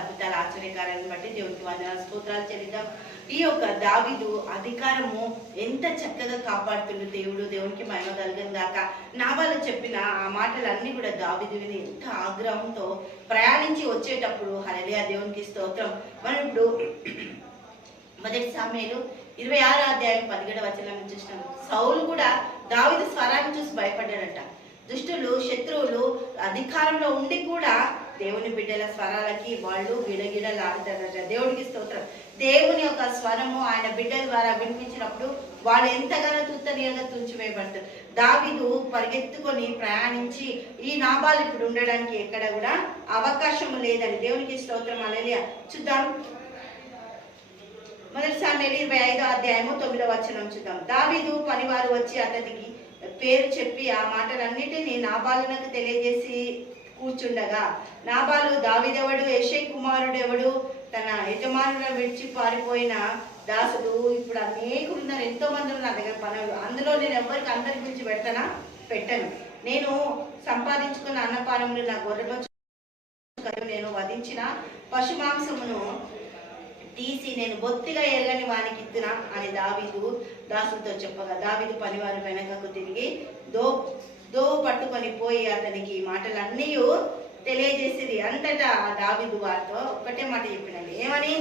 అద్భుతాల ఆశ్చర్యకారాలను బట్టి దేవునికి వందన స్తోత్రాలు చెల్లిద్దాం. ఈ యొక్క దావిదు అధికారము ఎంత చక్కగా కాపాడుతుండ్రు దేవుడు దేవునికి మహిమ కలిగిన దాకా నా వాళ్ళు చెప్పిన ఆ మాటలన్నీ కూడా దావిదుని ఎంత ఆగ్రహంతో ప్రయాణించి వచ్చేటప్పుడు హలలియా దేవునికి స్తోత్రం. మనం ఇప్పుడు మొదటి సమయాలు ఇరవై ఆరు అధ్యాయం పదిహేడు వచనం చూసినాం. సౌలు కూడా దావిదు స్వరాన్ని చూసి భయపడ్డాడట. దుష్టులు శత్రువులు అధికారంలో ఉండి కూడా దేవుని బిడ్డల స్వరాలకి వాళ్ళు గిడగిడలాడతారట దేవుడికి స్తోత్రం. దేవుని యొక్క స్వరము ఆయన బిడ్డల ద్వారా వినిపించినప్పుడు వాళ్ళు ఎంతగానో తుత్తనీయంగా తుంచివేయబడతారు దావిదు పరిగెత్తుకొని ప్రయాణించి ఈ నాబాలు ఇప్పుడు ఉండడానికి ఎక్కడ కూడా అవకాశం లేదని దేవునికి స్తోత్రం. అనేది చూద్దాం. మొదటిసారి ఇరవై ఐదో అధ్యాయము తొమ్మిదో వచనం చూద్దాం. దావిదు పనివారు వచ్చి అతనికి పేరు చెప్పి ఆ మాటలన్నిటినీ నాబాలునకు తెలియజేసి కూర్చుండగా నాబాలు దావిదెవడు యశై కుమారుడు ఎవడు తన యజమానులను విడిచి పారిపోయిన దాసుడు ఇప్పుడు అనేకులు ఉన్నారు ఎంతో మంది ఉన్నారు నా దగ్గర పనులు అందులో నేను ఎవరికి అందరి గురించి పెడతానా? పెట్టను. నేను సంపాదించుకున్న అన్నపానములు నా గొర్రెలో నేను వధించిన పశు మాంసమును తీసి నేను బొత్తిగా ఎరగని వానికి ఇస్తున్నా అని దావీదు దాసులతో చెప్పగా. దావీదు పనివారు వెనకకు తిరిగి దో దో పట్టుకొని పోయి అతనికి ఈ మాటలన్నీ తెలియజేసేది అంతటా ఆ దావీదు వారితో ఒక్కటే మాట చెప్పినది ఏమని?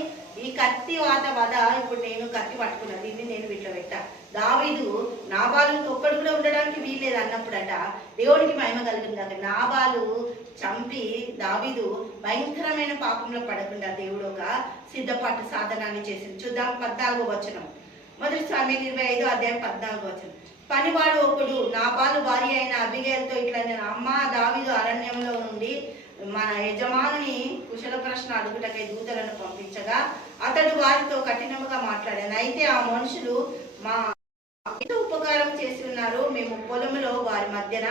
ఈ కత్తి వాత వద ఇప్పుడు నేను కత్తి పట్టుకున్నా దీన్ని నేను వీటిలో పెట్టా. దావీదు నాబాలు ఒక్కడు కూడా ఉండడానికి వీల్లేదు అన్నప్పుడట దేవుడికి మహిమ కలిగింది నాబాలు చంపి దావీదు భయంకరమైన పాపంలో పడకుండా దేవుడు ఒక సిద్ధపాటు సాధనాన్ని చేసింది. చూద్దాం పద్నాలుగో వచనం. మొదటి స్వామి ఇరవై ఐదో అధ్యాయం పద్నాలుగో వచనం. పనివాడు ఒకడు నాపాలు భార్య అయిన అభిగేలతో ఇట్లా నేను అమ్మ దావిదు అరణ్యంలో నుండి మన యజమాని కుశల ప్రశ్న అడుగుటకై దూతలను పంపించగా అతడు వారితో కఠినముగా మాట్లాడాను. అయితే ఆ మనుషులు మా ఉపకారం మేము పొలంలో వారి మధ్యన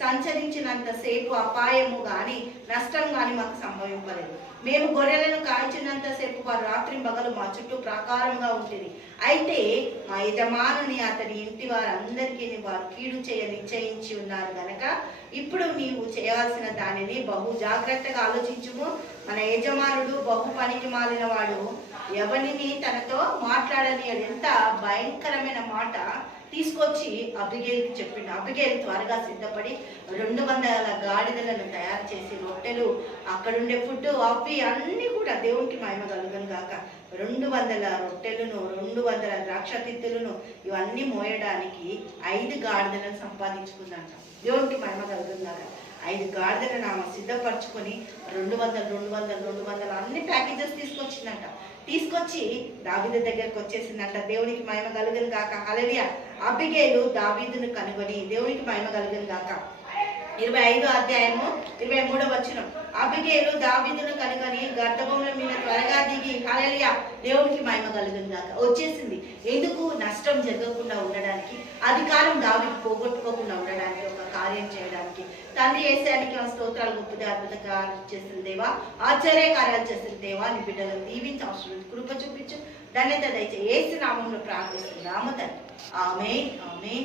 సంచరించినంత సేపు అపాయము గాని నష్టం గాని మాకు సంభవింపలేదు. మేము గొర్రెలను కాల్చినంత సేపు వారు రాత్రి పగలు మా చుట్టూ ప్రాకారంగా ఉంటుంది అయితే మా యజమానుని అతని ఇంటి వారందరికీ వారు కీడు చేయ నిశ్చయించి ఉన్నారు కనుక ఇప్పుడు నీవు చేయవలసిన దానిని బహు జాగ్రత్తగా ఆలోచించుము. మన యజమానుడు బహు పనికి మాలిన వాడు ఎవరిని తనతో మాట్లాడని ఎంత భయంకరమైన మాట. తీసుకొచ్చి అబిగేల్కి చెప్పిండు. అబిగేల్ త్వరగా సిద్ధపడి రెండు వందల గాడిదలను తయారు చేసి రొట్టెలు అక్కడుండే ఫుడ్ అవి అన్నీ కూడా దేవునికి మహిమ కలుగను కాక రెండు వందల రొట్టెలను రెండు వందల ద్రాక్ష తిత్తులను ఇవన్నీ మోయడానికి ఐదు గాడిదలను సంపాదించుకుందంట దేవునికి మహిమ కలుగుతుందాక ఐదు గాడిదలను ఆమె సిద్ధపరచుకొని రెండు వందలు రెండు వందలు రెండు వందలు అన్ని ప్యాకేజెస్ తీసుకొచ్చిందంట. తీసుకొచ్చి దావీదు దగ్గరకు వచ్చేసిందంట. దేవునికి మహిమ కలుగును గాక. అలరియా అబిగేలు దావీదును కనుగొని దేవునికి మహిమ కలుగును గాక. ఇరవై ఐదు అధ్యాయము ఇరవై మూడో వచనం. అబిగేలు దావిదును కనుగొని గర్భభూముల మీద త్వరగా దిగి హలలియ దేవునికి మహిమ కలుగును వచ్చేసింది. ఎందుకు నష్టం జరగకుండా ఉండడానికి అధికారం దావికి పోగొట్టుకోకుండా ఉండడానికి ఒక కార్యం చేయడానికి? తండ్రి వేసానికి ఆ స్తోత్రాలు గొప్పది అద్భుత కార్యాలు చేసిన దేవా ఆశ్చర్య కార్యాలు చేసిన దేవా నీ బిడ్డలు దీవించి అవసరం కృప చూపించు. ధన్యత దయచే ఏసు నామంలో ప్రార్థిస్తుంది రామ తండ్రి ఆమె ఆమె